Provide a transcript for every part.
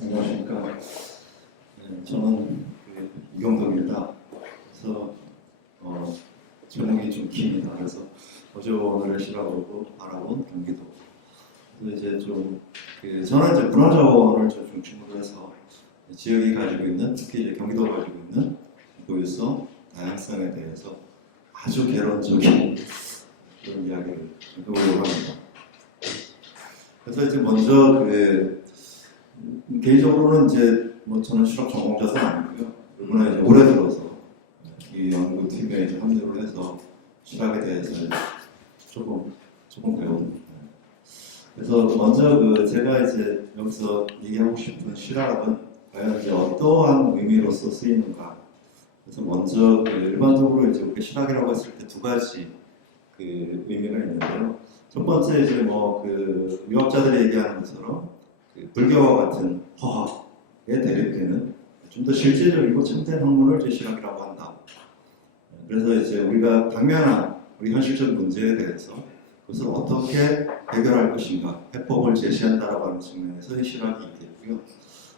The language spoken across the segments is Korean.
안녕하십니까. 네, 저는 이경덕입니다. 그래서 제목이 좀 깁니다. 그래서 어제 오늘을 시작으로 알아본 경기도. 그래서 이제 저는 이제 문화자원을 중심으로 해서 지역이 가지고 있는, 특히 이제 경기도가 가지고 있는 고유성, 다양성에 대해서 아주 개론적인 그런 이야기를 해보려고 합니다. 그래서 이제 먼저 개인적으로는 이제 저는 실업 전공자는 아니고요. 이번에 이제 올해 들어서 이 연구팀에 이제 합류를 해서 실학에 대해서 조금 배웁니다. 그래서 먼저 제가 이제 여기서 얘기하고 싶은 실학은 과연 이제 어떠한 의미로서 쓰이는가. 그래서 먼저 일반적으로 이제 우리가 실학이라고 했을 때 두 가지 의미가 있는데요. 첫 번째 이제 유학자들이 얘기하는 것처럼 불교와 같은 허학에 대립되는 좀 더 실제적이고 참된 학문을 이제 실학이라고 한다. 그래서 이제 우리가 당면한 우리 현실적 문제에 대해서 그것을 어떻게 해결할 것인가 해법을 제시한다라고 하는 측면에서의 실학이 있겠고요.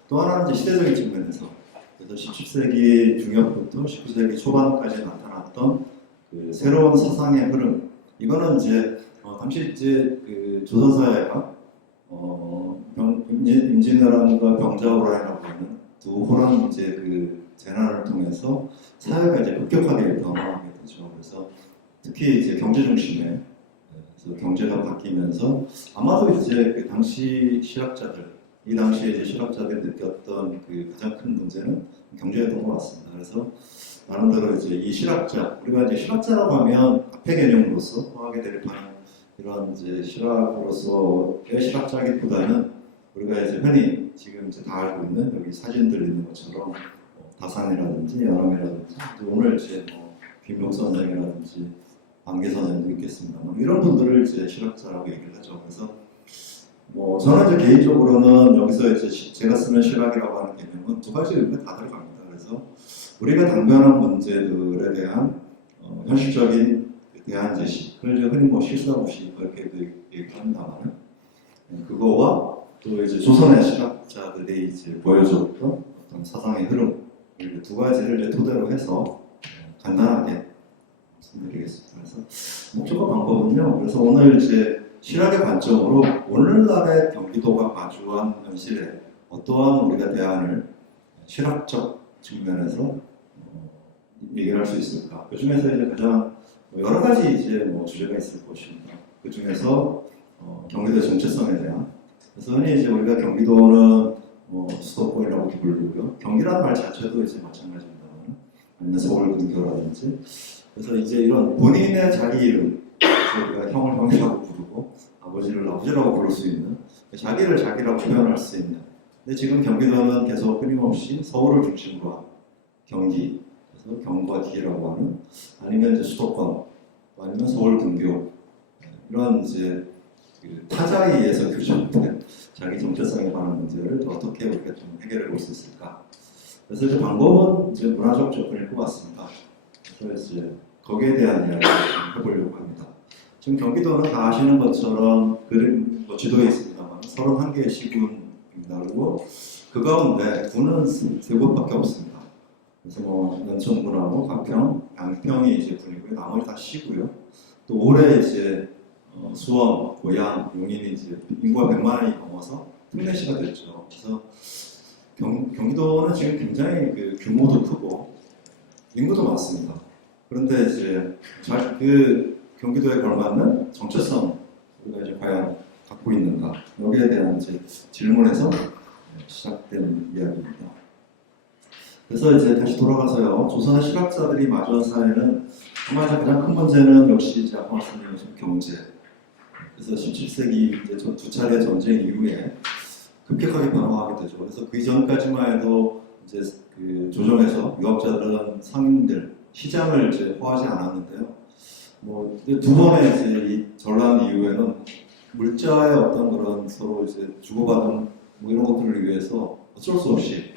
또 하나는 이제 시대적인 측면에서 그래서 17세기 중엽부터 19세기 초반까지 나타났던 새로운 사상의 흐름. 이거는 이제 당시 이제 조선사회가 임진왜란과 병자호란이라고 하는 두 호란 이제 재난을 통해서 사회가 이제 급격하게 변화하게 되죠. 그래서 특히 이제 경제 중심에 그래서 경제가 바뀌면서 아마도 이제 당시 실학자들 이 당시에 이제 실학자들이 느꼈던 가장 큰 문제는 경제였던 것 같습니다. 그래서 나름대로 이제 이 실학자 우리가 이제 실학자라고 하면 앞에 개념으로서 화학에 대립하는 이런 이제 실학으로서의 실학자기보다는 우리가 이제 흔히 지금 이제 다 알고 있는 여기 사진들 있는 것처럼 다산이라든지 연암이라든지 오늘 이제 김용 선생이라든지 안계 선생도 있겠습니다만 이런 분들을 이제 실학자라고 얘기를 하죠. 그래서 저는 이제 개인적으로는 여기서 이제 제가 쓰는 실학이라고 하는 개념은 두 가지 의미가 다 들어갑니다. 그래서 우리가 당면한 문제들에 대한 현실적인 대안 제시, 그걸 이제 흔히 실사무시 이렇게 얘기합니다만 그거와 또 이제 조선의 실학자들이 이제 보여줬던 어떤 사상의 흐름 이 두 가지를 이제 토대로 해서 간단하게 말씀드리겠습니다. 그래서 목적과 방법은요. 그래서 오늘 이제 실학의 관점으로 오늘날의 경기도가 마주한 현실에 어떠한 우리가 대안을 실학적 측면에서 얘기를 할 수 있을까? 그 중에서 이제 가장 여러 가지 이제 주제가 있을 것입니다. 그 중에서 경기도의 정체성에 대한 그래서 흔히 이제 우리가 경기도는 수도권이라고 부르고요. 경기라는 말 자체도 이제 마찬가지입니다만 아니면 서울 근교라든지 그래서 이제 이런 본인의 자기 이름 우리가 형을 형이라고 부르고 아버지를 아버지라고 부를 수 있는 자기를 자기라고 표현할 수 있는 근데 지금 경기도는 계속 끊임없이 서울을 중심으로 한 경기 그래서 경과 기라고 하는 아니면 이제 수도권 아니면 서울 근교 이런 이제 타자에 의해서 규정된 자기 정체성에 관한 문제를 어떻게 우리가 좀 해결해 볼 수 있을까? 그래서 이제 방법은 이제 문화적 접근일 것 같습니다. 그래서 이제 거기에 대한 이야기를 좀 해보려고 합니다. 지금 경기도는 다 아시는 것처럼 지도에 있습니다만 31개의 시군입니다. 그리고 그 가운데 군은 세 곳밖에 없습니다. 그래서 연천군하고 가평, 양평이 이제 군이고요. 나머지 다 시고요. 또 올해 이제 수원, 고양, 용인이 이제 인구가 100만원이 넘어서 특례시가 됐죠. 그래서 경기도는 지금 굉장히 규모도 크고 인구도 많습니다. 그런데 이제 경기도에 걸맞는 정체성 우리가 이제 과연 갖고 있는가 여기에 대한 이제 질문에서 시작된 이야기입니다. 그래서 이제 다시 돌아가서요. 조선의 실학자들이 마주한 사회는 정말 가장 큰 문제는 역시 이제 아까 말씀드린 것처럼 경제. 그래서 17세기 이제 두 차례 전쟁 이후에 급격하게 변화하게 되죠. 그래서 그 이전까지만 해도 이제 조정에서 유학자들은 상인들 시장을 이제 포하지 않았는데요. 두 번의 이제 이 전란 이후에는 물자의 어떤 그런 서로 이제 주고받은 이런 것들을 위해서 어쩔 수 없이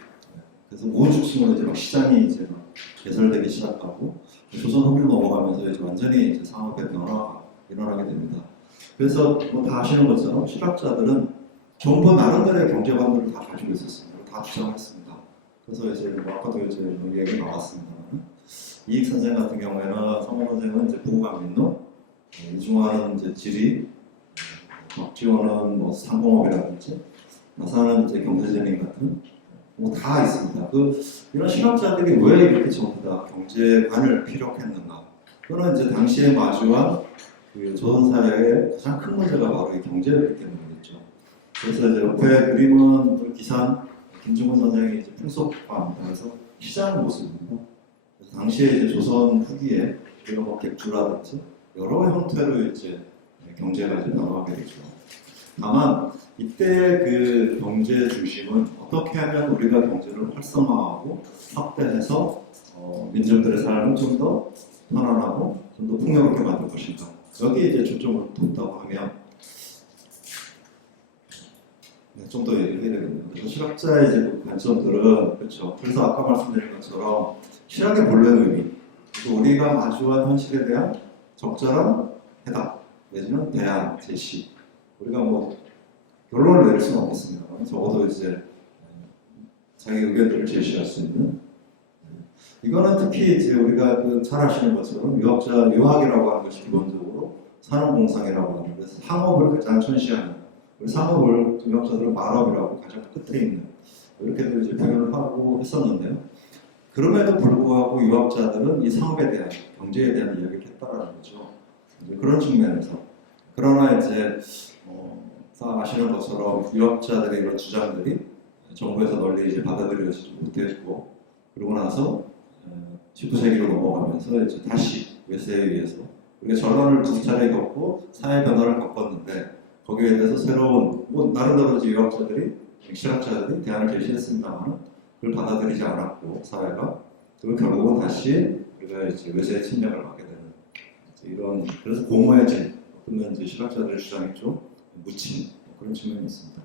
그래서 모든 축심으로 이제 시장이 이제 개설되기 시작하고 조선 후기로 넘어가면서 이제 완전히 이제 상업의 변화가 일어나게 됩니다. 그래서 다 아시는 것처럼 실학자들은 정부 나름대로의 경제 관문을 다 가지고 있었습니다. 다 주장했습니다. 그래서 이제 뭐 아까도 이제 뭐 얘기 나왔습니다만 이익 선생 같은 경우에는 성원 선생은 이제 부국강민로, 이중환은 이제 지리, 박지원은 뭐 상공업이라든지 나사는 이제 경제재민 같은 뭐 다 있습니다. 이런 실험자들이 왜 이렇게 전부 다 경제관을 피력했는가? 그거는 이제 당시에 마주한 그 조선 사회의 가장 큰 문제가 바로 이 경제였기 때문이겠죠. 그래서 이제 옆에 그림은 그 기산 김중훈 선생이 이제 풍속화입니다. 그래서 시장 모습입니다. 그래서 당시에 이제 조선 후기에 이런 뭐 객주라든지 여러 형태로 이제 경제가 이제 변화하게 되죠. 다만 이때 그 경제 중심은 어떻게 하면 우리가 경제를 활성화하고 확대해서 민중들의 삶을 좀 더 편안하고 좀 더 풍요롭게 만들 것인가. 여기에 이제 초점을 뒀다고 하면 좀 더 얘기를 해야 되겠네요. 그래서 실학자의 이제 그 관점들은 그렇죠. 그래서 아까 말씀드린 것처럼 실학의 본래 의미, 그리고 우리가 마주한 현실에 대한 적절한 해답 내지는 대안, 제시. 우리가 뭐 결론을 내릴 수는 없겠습니다만 적어도 이제 자기 의견들을 제시할 수 있는 이거는 특히 이제 우리가 잘 아시는 것처럼 유학이라고 하는 것이 기본적으로 산업공상이라고 하는 그래서 상업을 가장 천시하는 상업을 유학자들은 말업이라고 가장 끝에 있는 이렇게도 이제 표현을 하고 했었는데요. 그럼에도 불구하고 유학자들은 이 상업에 대한 경제에 대한 이야기를 했다라는 거죠. 이제 그런 측면에서 그러나 이제 다 아시는 것처럼 유학자들의 이런 주장들이 정부에서 널리 이제 받아들여지지 못했고 그러고 나서 19세기로 넘어가면서 이제 다시 외세에 의해서 우리가 전환을 두 차례 겪고 사회 변화를 겪었는데 거기에 대해서 새로운 뭐 나름대로 이제 유학자들이 실학자들이 대안을 제시했습니다만 그걸 받아들이지 않았고 사회가 그리고 결국은 다시 우리가 이제 외세의 침략을 받게 되는 이런 그래서 공허해진 어쩌면 이제 실학자들의 주장이 좀 묻힌 그런 측면이 있습니다.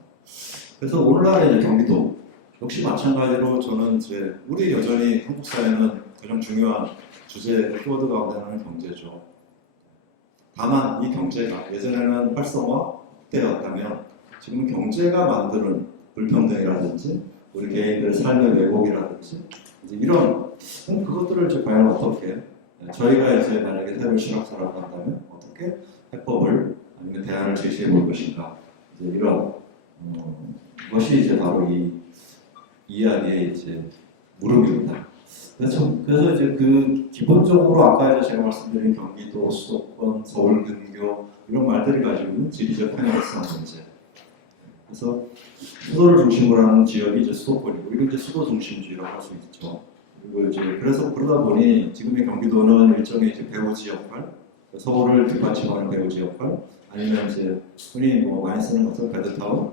그래서 오늘날의 이제 경기도 역시 마찬가지로 저는 이제 우리 여전히 한국 사회는 가장 중요한 주제 키워드 가운데 하나는 경제죠. 다만 이 경제가 예전에는 활성화 확대였다면 지금은 경제가 만드는 불평등이라든지 우리 개인들의 삶의 왜곡이라든지 이제 이런 그것들을 이제 과연 어떻게 저희가 이제 만약에 새로운 실학사라고 한다면 어떻게 해법을 아니면 대안을 제시해 볼 것인가 이제 이런 것이 이제 바로 이 이야기의 이제 무릎입니다. 그래서 이제 기본적으로 아까 이제 제가 말씀드린 경기도, 수도권, 서울 근교 이런 말들이 가지고 있는 지리적 편향성 문제. 그래서 수도를 중심으로 하는 지역이 이제 수도권이고 이건 이제 수도 중심주의라고 할 수 있죠. 그리고 이제 그래서 그러다 보니 지금의 경기도는 일종의 이제 배후지 역할, 서울을 뒷받침하는 배후지 역할, 아니면 이제 흔히 뭐 많이 쓰는 것은 배드타운.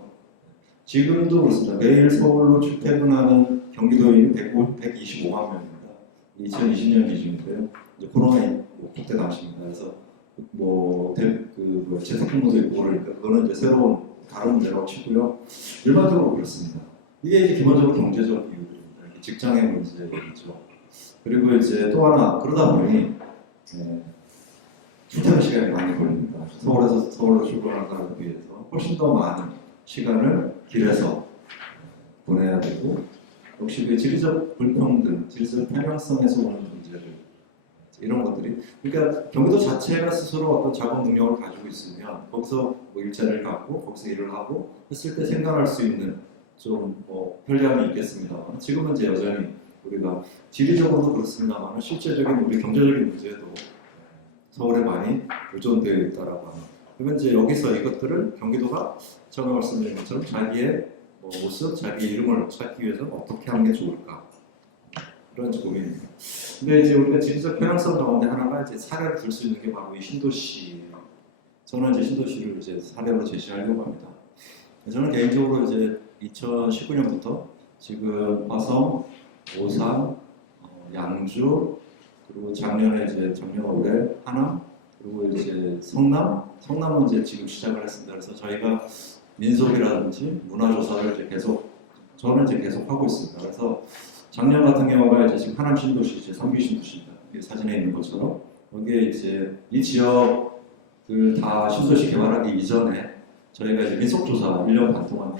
지금도 그렇습니다. 매일 서울로 출퇴근하는 경기도인이 125만 명입니다. 2020년 기준인데요. 이제 코로나 그때 당시입니다. 그래서 재택근무도 있고 그러니까 그거는 이제 새로운 다른 문제라고 치고요. 일반적으로 그렇습니다. 이게 이제 기본적으로 경제적 이유들입니다. 직장의 문제이죠. 그리고 이제 또 하나 그러다 보니 출퇴근 시간이 많이 걸립니다. 서울에서 서울로 출근하는 사람에 비해서 훨씬 더 많은 시간을 길에서 보내야 되고 역시 그 지리적 불평등, 지리적 편향성에서 오는 문제들 이런 것들이 그러니까 경기도 자체가 스스로 어떤 작업 능력을 가지고 있으면 거기서 뭐 일자리를 갖고 거기서 일을 하고 했을 때 생각할 수 있는 좀 편리함이 있겠습니다만 지금은 이제 여전히 우리가 지리적으로도 그렇습니다만 실제적인 우리 경제적인 문제도 서울에 많이 의존되어 있다라고 하는. 그러면 이제 여기서 이것들을 경기도가 처음에 말씀드린 것처럼 자기의 모습, 자기 이름을 찾기 위해서 어떻게 하는 게 좋을까 그런 고민입니다. 근데 이제 우리가 지리적 편향성 가운데 하나가 이제 사례를 들 수 있는 게 바로 이 신도시. 저는 이제 신도시를 이제 사례로 제시하려고 합니다. 저는 개인적으로 이제 2019년부터 지금 화성, 오산, 양주 그리고 작년 올해 하남 그리고 이제 성남은 이제 지금 시작을 했습니다. 그래서 저희가 민속이라든지 문화조사를 이제 저는 계속 하고 있습니다. 그래서 작년 같은 경우가 이제 지금 하남 신도시 이제 3기 신도시입니다. 사진에 있는 것처럼 거기에 이제 이 지역을 다 신도시 개발하기 이전에 저희가 이제 민속조사 1년 반 동안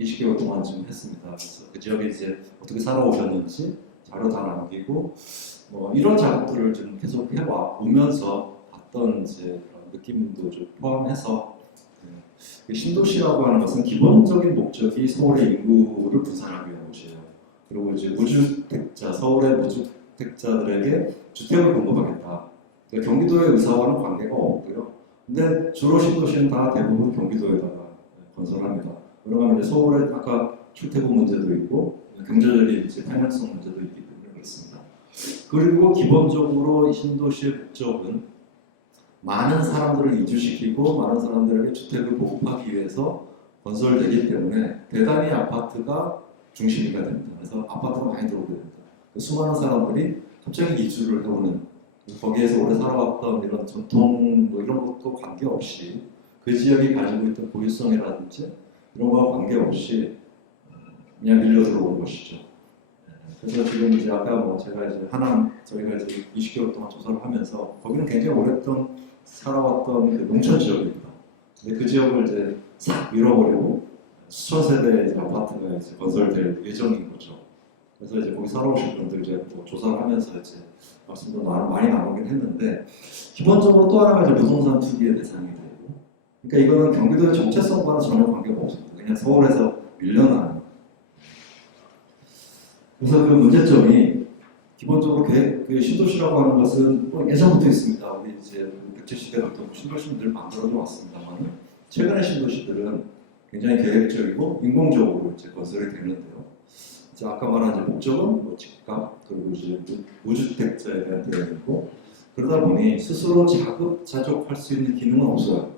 20개월 동안 좀 했습니다. 그래서 그 지역에 이제 어떻게 살아오셨는지 자료 다 남기고 이런 작업들을 좀 계속 해와 오면서 봤던 이제 그런 느낌도 좀 포함해서 그 신도시라고 하는 것은 기본적인 목적이 서울의 인구를 분산하기 위한 곳이에요. 그리고 이제 무주택자, 서울의 무주택자들에게 주택을 공급하겠다. 그러니까 경기도의 의사와는 관계가 없고요. 근데 주로 신도시는 다 대부분 경기도에다가 건설합니다. 그러면 이제 서울에 아까 출퇴근 문제도 있고 경제적인 이제 편향성 문제도 있기 때문에 그렇습니다. 그리고 기본적으로 신도시의 목적은 많은 사람들을 이주시키고 많은 사람들에게 주택을 보급하기 위해서 건설되기 때문에 대단히 아파트가 중심이가 됩니다. 그래서 아파트가 많이 들어오게 됩니다. 수많은 사람들이 갑자기 이주를 해오는 거기에서 오래 살아왔던 이런 전통 이런 것도 관계없이 그 지역이 가지고 있던 고유성이라든지 이런 거와 관계없이 그냥 밀려 들어오는 것이죠. 그래서 지금 이제 아까 제가 이제 저희가 이제 20개월 동안 조사를 하면서 거기는 굉장히 오랫동안 살아왔던 그 농촌 지역입니다. 근데 그 지역을 이제 싹 밀어버리고 수천 세대의 이제 아파트가 이제 건설될 예정인 거죠. 그래서 이제 거기 살아오신 분들 이제 조사를 하면서 이제 말씀도 많이 나누긴 했는데 기본적으로 또 하나가 이제 부동산 투기의 대상이 되고, 그러니까 이거는 경기도의 정체성과는 전혀 관계가 없습니다. 그냥 서울에서 밀려나는. 그래서 그 문제점이 기본적으로 그 신도시라고 하는 것은 예전부터 있습니다. 우리 이제 백제 시대부터 신도시는 늘 만들어져 왔습니다만 최근의 신도시들은 굉장히 계획적이고 인공적으로 이제 건설이 되는데요. 이제 아까 말한 이제 목적은 집값 그리고 이제 무주택자에 대한 대응이고 그러다 보니 스스로 자급자족할 수 있는 기능은 없어요.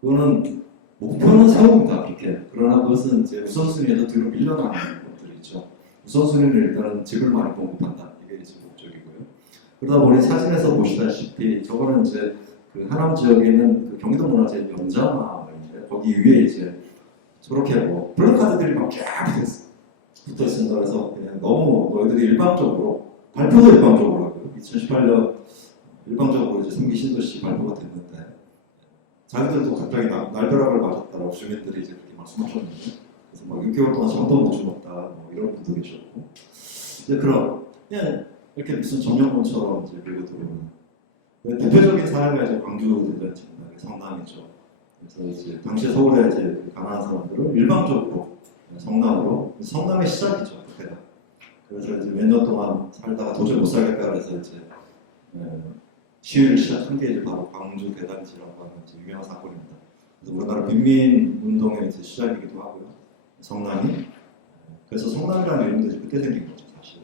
그거는 목표는 세웁니다. 그렇게. 그러나 그것은 이제 우선순위에서 뒤로 밀려나는 것들이 있죠. 우선순위는 일단은 집을 많이 공급한다. 이게 이제 목적이고요. 그러다 보니 사진에서 보시다시피 저거는 이제 그 하남 지역에 있는 그 경기도 문화재 명자마을인데 거기 위에 이제 저렇게 플래카드들이 막 쫙 붙어 있습니다. 그래서 그냥 너무 너희들이 일방적으로 발표도 일방적으로 하고요. 2018년 일방적으로 이제 3기 신도시 발표가 됐는데 자기들도 갑자기 날벼락을 맞았다라고 주민들이 이제 그렇게 말씀하셨는데 그래서 막 6개월 동안 잠도 못 주었다 이런 분도 계셨고 이제 그런 그냥 이렇게 무슨 정령문처럼 이제 밀고 들어오는 대표적인 사례가 이제 광주 대전입니다. 성남이죠. 그래서 이제 당시 서울에 이제 가난한 사람들을 일방적으로 성남의 시작이죠 그때가. 그래서 이제 몇 년 동안 살다가 도저히 못 살겠다 그래서 이제 시위를 시작한 게 이제 바로 광주 대단지라고 하는 이제 유명한 사건입니다. 그래서 우리나라 빈민 운동의 이제 시작이기도 하고요. 성남이 그래서 성남이라는 이름도 이제 그때 생긴 거죠 사실.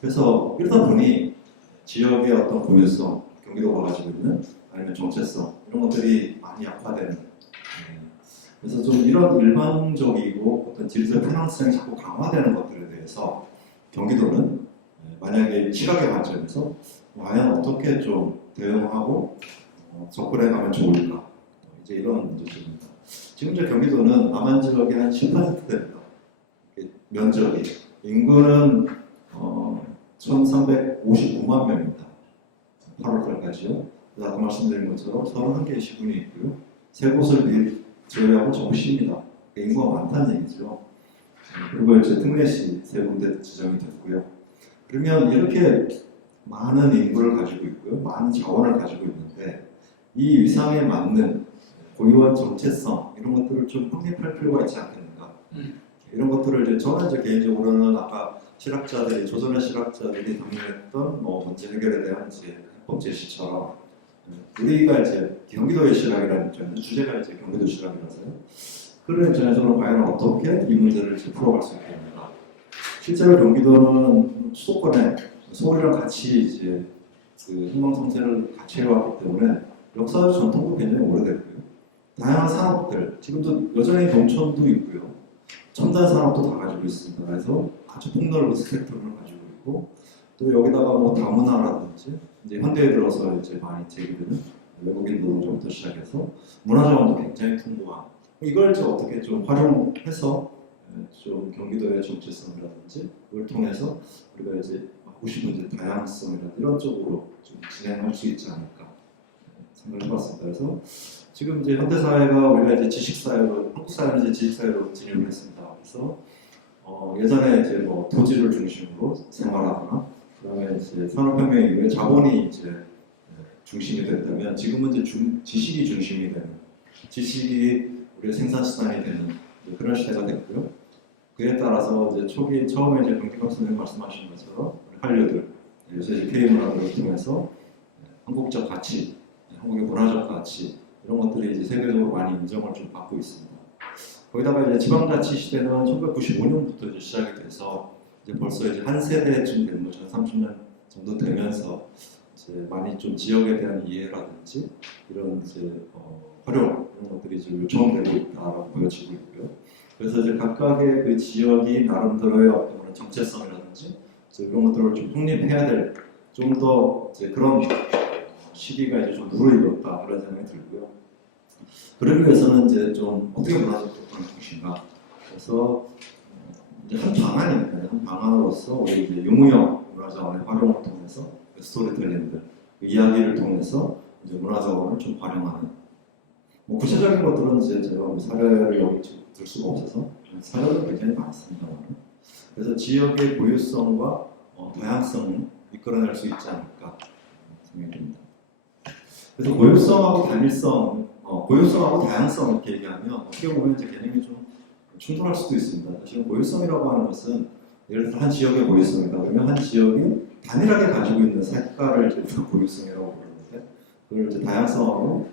그래서 이러다 보니 지역의 어떤 고유성, 경기도가 가지고 있는 아니면 정체성 이런 것들이 많이 약화되는. 그래서 좀 이런 일반적이고 어떤 질서 편향성이 자꾸 강화되는 것들에 대해서 경기도는 만약에 시각의 관점에서 과연 어떻게 좀 대응하고 접근해 가면 좋을까 이제 이런 문제입니다. 지금 이제 경기도는 남한 지역의 한 10% 됩니다. 면적이 인구는 1,359만 명입니다. 8월달까지요. 아까 말씀드린 것처럼 31개의 시군이 있고요. 세 곳을 제외하고 전부 시입니다. 인구가 많다는 얘기죠. 그리고 이제 특례시 세 군데 지정이 됐고요. 그러면 이렇게 많은 인구를 가지고 있고요. 많은 자원을 가지고 있는데 이 위상에 맞는 고유한 정체성 이런 것들을 좀 확립할 필요가 있지 않겠는가. 이런 것들을 이제 저는 이제 개인적으로는 아까 실학자들이 조선의 실학자들이 당면했던 문제 해결에 대한 이제 해법 제시처럼 우리가 이제 경기도의 실학이라는 입장에서 주제가 이제 경기도 실학이라서요. 그런 입장에서는 과연 어떻게 이 문제를 풀어갈 수 있겠는가. 실제로 경기도는 수도권에 서울이랑 같이 이제 그 흥망성쇠를 같이 해왔기 때문에 역사적 전통도 굉장히 오래됐고요. 다양한 산업들, 지금도 여전히 농촌도 있고요. 첨단 산업도 다 가지고 있습니다. 그래서 아주 폭넓은 스펙트럼을 가지고 있고 또 여기다가 다문화라든지 이제 현대에 들어서 이제 많이 제기되는 외국인 노동자부터 시작해서 문화자원도 굉장히 풍부한 이걸 이제 어떻게 좀 활용해서 좀 경기도의 정체성이라든지 이걸 통해서 우리가 이제 하고 싶은 이제 다양성이라든지 이런 쪽으로 좀 진행할 수 있지 않을까 생각을 해봤습니다. 그래서 지금 이제 현대 사회가 우리가 이제 지식 사회로 한국 사회는 이제 지식사회로 진입을 했습니다. 그래서 예전에 이제 뭐 토지를 중심으로 생활하거나 그다음에 이제 산업혁명 이후에 자본이 이제 중심이 됐다면 지금은 이제 지식이 중심이 되는 지식이 우리의 생산수단이 되는 그런 시대가 됐고요. 그에 따라서 이제 처음에 이제 강기광 선생님 말씀하신 것처럼 한류들 요새 이제 K문화들을 통해서 한국적 가치, 한국의 문화적 가치 이런 것들이 이제 세계적으로 많이 인정을 좀 받고 있습니다. 거기다가 이제 지방자치 시대는 1995년부터 이제 시작이 돼서 이제 벌써 이제 한 세대쯤 되는 거죠. 30년 정도 되면서 이제 많이 좀 지역에 대한 이해라든지 이런 이제 활용 이런 것들이 이제 요청되고 있다라고 보여지고 있고요. 그래서 이제 각각의 그 지역이 나름대로의 어떤 정체성이라든지 이런 것들을 좀 확립해야 될 좀 더 이제 그런 시기가 이제 좀 무르익었다 그런 생각이 들고요. 그러기 위해서는 이제 좀 어떻게 문화적 접근을 것인가. 그래서 이제 한 방안입니다. 한 방안으로서 우리 이제 유무형 문화자원의 활용을 통해서 스토리텔링들 그 이야기를 통해서 이제 문화자원을 좀 활용하는. 뭐 구체적인 것들은 이제 제가 뭐 사례를 여기 들 수가 없어서 사례는 굉장히 많습니다만. 그래서 지역의 고유성과 다양성을 이끌어낼 수 있지 않을까 생각이 듭니다. 그래서 고유성하고 단일성, 고유성하고 다양성 이렇게 얘기하면 어떻게 보면 이제 개념이 좀 충돌할 수도 있습니다. 사실은 고유성이라고 하는 것은 예를 들어서 한 지역의 고유성이다. 그러면 한 지역이 단일하게 가지고 있는 색깔을 이제 고유성이라고 부르는데 그걸 이제 다양성으로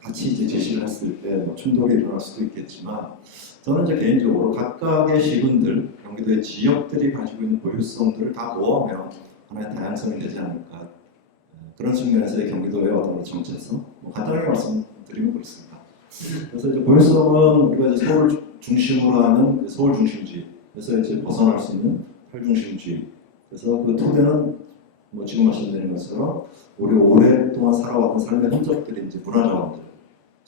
같이 이제 제시를 했을 때 뭐 충돌이 일어날 수도 있겠지만 저는 이제 개인적으로 각각의 시군들, 경기도의 지역들이 가지고 있는 고유성들을 다 모으면 하나의 다양성이 되지 않을까. 그런 측면에서의 경기도의 어떤 정체성, 뭐 간단하게 말씀드리면 그렇습니다. 그래서 이제 고유성은 우리가 이제 서울 중심으로 하는 그 서울 중심주의에서 이제 벗어날 수 있는 탈중심주의. 그래서 그 토대는 뭐 지금 말씀드린 것처럼 우리 오랫동안 살아왔던 삶의 흔적들이 이제 문화자원들,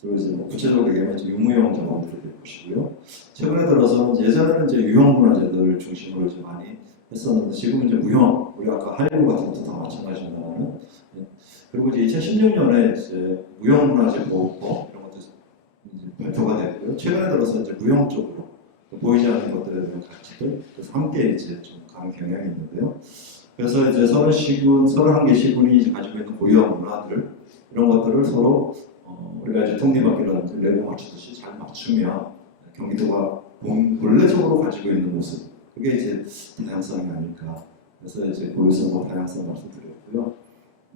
그리고 이제 뭐 구체적으로 얘기하면 이제 유무형 자원들이 될 것이고요. 최근에 들어서 예전에는 이제 유형 문화재들 중심으로 이제 많이 했었는데 지금은 이제 무형, 우리 아까 한류 같은 것도 다 마찬가지입니다만, 그리고 이제 2016년에 이제 무형 문화재 보호법 이런 것도 이제 발표가 됐고요. 최근에 들어서 이제 무형 쪽으로 보이지 않는 것들에 대한 가치들 그래서 함께 이제 좀 가는 경향이 있는데요. 그래서 이제 31개 시군이 이제 가지고 있는 고유한 문화들 이런 것들을 서로 우리가 이제 톱니바퀴라든지 레고 맞추듯이 잘 맞추면 경기도가 본래적으로 가지고 있는 모습 그게 이제 다양성이 아닐까. 그래서 이제 고유성과 다양성 말씀드렸고요.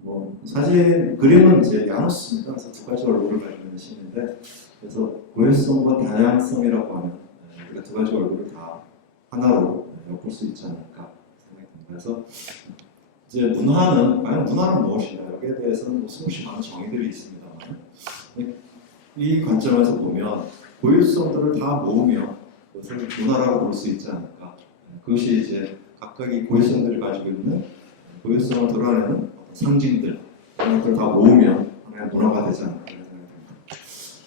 뭐 사실 그림은 이제 야노스입니다. 그래서 두 가지 얼굴을 가지고 있는 신인데 그래서 고유성과 다양성이라고 하면 우리가 두 가지 얼굴을 다 하나로 엮을 수 있지 않을까 생각이 듭니다. 그래서 이제 과연 문화는 무엇이냐 여기에 대해서는 뭐 수없이 많은 정의들이 있습니다만 이 관점에서 보면 고유성들을 다 모으면 그것을 문화라고 볼 수 있지 않을까. 그것이 이제 각각의 고유성들이 가지고 있는 고유성을 드러내는 상징들 이런 것들을 다 모으면 하나의 문화가 되지 않을까 생각합니다.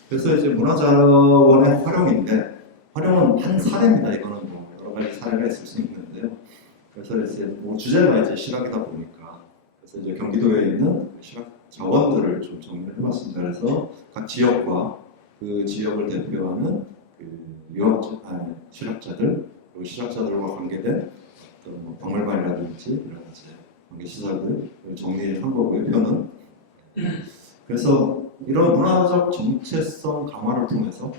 그래서 이제 문화자원의 활용인데 활용은 한 사례입니다. 이거는 뭐 여러 가지 사례가 있을 수 있는데요. 그래서 이제 뭐 주제가 이제 실학이다 보니까 그래서 이제 경기도에 있는 실학 자원들을 좀 정리를 해봤습니다. 그래서 각 지역과 그 지역을 대표하는 그 실학자들 그리고 실학자들과 관계된 어떤 뭐 박물관이라든지 이런 관계 시설들 정리한 거고요. 표는 그래서 이런 문화적 정체성 강화를 통해서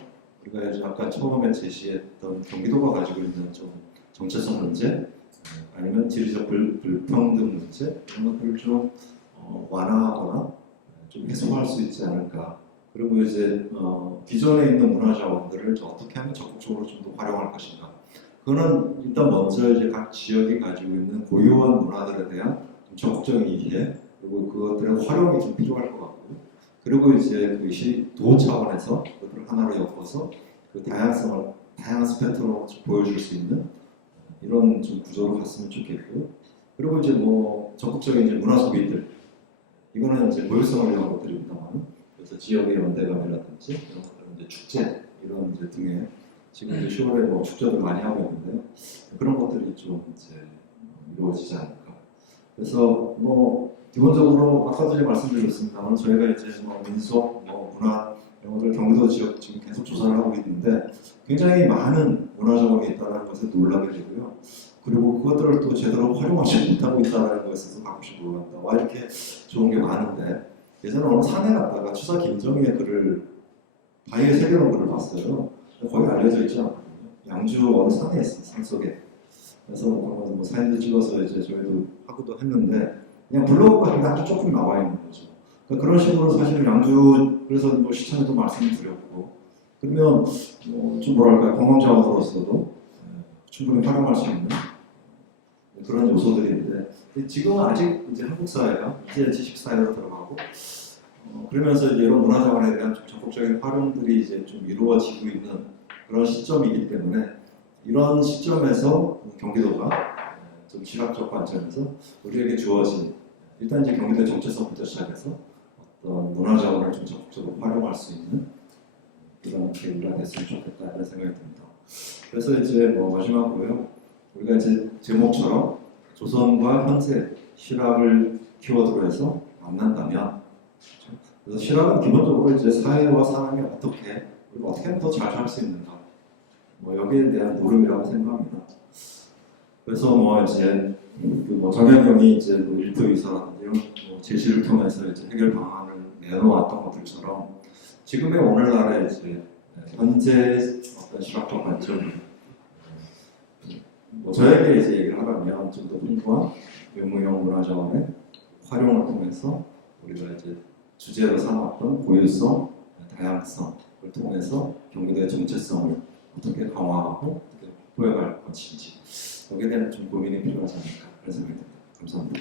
우리가 이제 아까 처음에 제시했던 경기도가 가지고 있는 좀 정체성 문제 아니면 지리적 불평등 문제 이런 것들을 좀 완화하거나 좀 해소할 수 있지 않을까. 그리고 이제 기존에 있는 문화 자원들을 어떻게 하면 적극적으로 좀 더 활용할 것인가. 그거는 일단 먼저 이제 각 지역이 가지고 있는 고유한 문화들에 대한 좀 적극적인 이해 그리고 그것들의 활용이 좀 필요할 것 같고요. 그리고 이제 그것이 도 차원에서 그것들을 하나로 엮어서 그 다양한 스펙트럼으로 보여줄 수 있는 이런 좀 구조로 갔으면 좋겠고요. 그리고 이제 뭐 적극적인 이제 문화 소비들 이거는 이제 고유성을 위한 것들입니다만 그래서 지역의 연대감이라든지 이런 것들은 이제 축제 이런 이제 등의 지금 이제 10월에 뭐 축제도 많이 하고 있는데요. 그런 것들이 좀 이제 이루어지지 않을까. 그래서 뭐 기본적으로 아까도 이제 말씀드렸습니다만 저희가 이제 뭐 민속, 뭐 문화 이런 것들 경기도 지역 지금 계속 조사를 하고 있는데 굉장히 많은 문화자원이 있다는 것에 놀라게 되고요. 그리고 그것들을 또 제대로 활용하지 못하고 있다는 것에서 가끔씩 놀란다. 와 이렇게 좋은 게 많은데 예전에 어느 산에 갔다가 추사 김정희의 글을 바위에 새겨놓은 글을 봤어요. 거의 알려져 있지 않거든요. 양주 어느 산에 있어요. 산속에. 그래서 뭐 사진도 찍어서 이제 저희도 하고도 했는데 그냥 블로그 같은 게 아주 조금 나와 있는 거죠. 그러니까 그런 식으로 사실 양주 그래서 뭐 시청에도 말씀을 드렸고 그러면 좀 뭐랄까 관광자원으로서도 충분히 활용할 수 있는 그런 요소들인데 지금은 아직 이제 한국 사회가 이제 지식 사회로 들어가고 그러면서 이제 이런 문화자원에 대한 좀 적극적인 활용들이 이제 좀 이루어지고 있는 그런 시점이기 때문에 이런 시점에서 경기도가 좀 시각적 관점에서 우리에게 주어진 일단 이제 경기도의 정체성부터 시작해서 어떤 문화자원을 좀 적극적으로 활용할 수 있는 그런 계기가 됐으면 좋겠다 이런 생각이 듭니다. 그래서 이제 마지막으로요 우리가 이제 제목처럼 조선과 현세 실학을 키워드로 해서 만난다면 그래서 실학은 기본적으로 이제 사회와 사람이 어떻게 그리고 어떻게 하면 더 잘 살 수 있는가 여기에 대한 물음이라고 생각합니다. 그래서 이제 정약용이 이제 일토이사라든지 이런 제시를 통해서 이제 해결 방안을 내놓았던 것들처럼 지금의 오늘날의 이제 현재 어떤 시각적 관점 저에게 이제 얘기를 하라면 좀 더 풍부한 유무형 문화자원의 활용을 통해서 우리가 이제 주제로 삼았던 고유성, 다양성을 통해서 경기도의 정체성을 어떻게 강화하고 어떻게 확보해갈 것인지 여기에 대한 좀 고민이 필요하지 않을까 그런 생각이 듭니다. 감사합니다.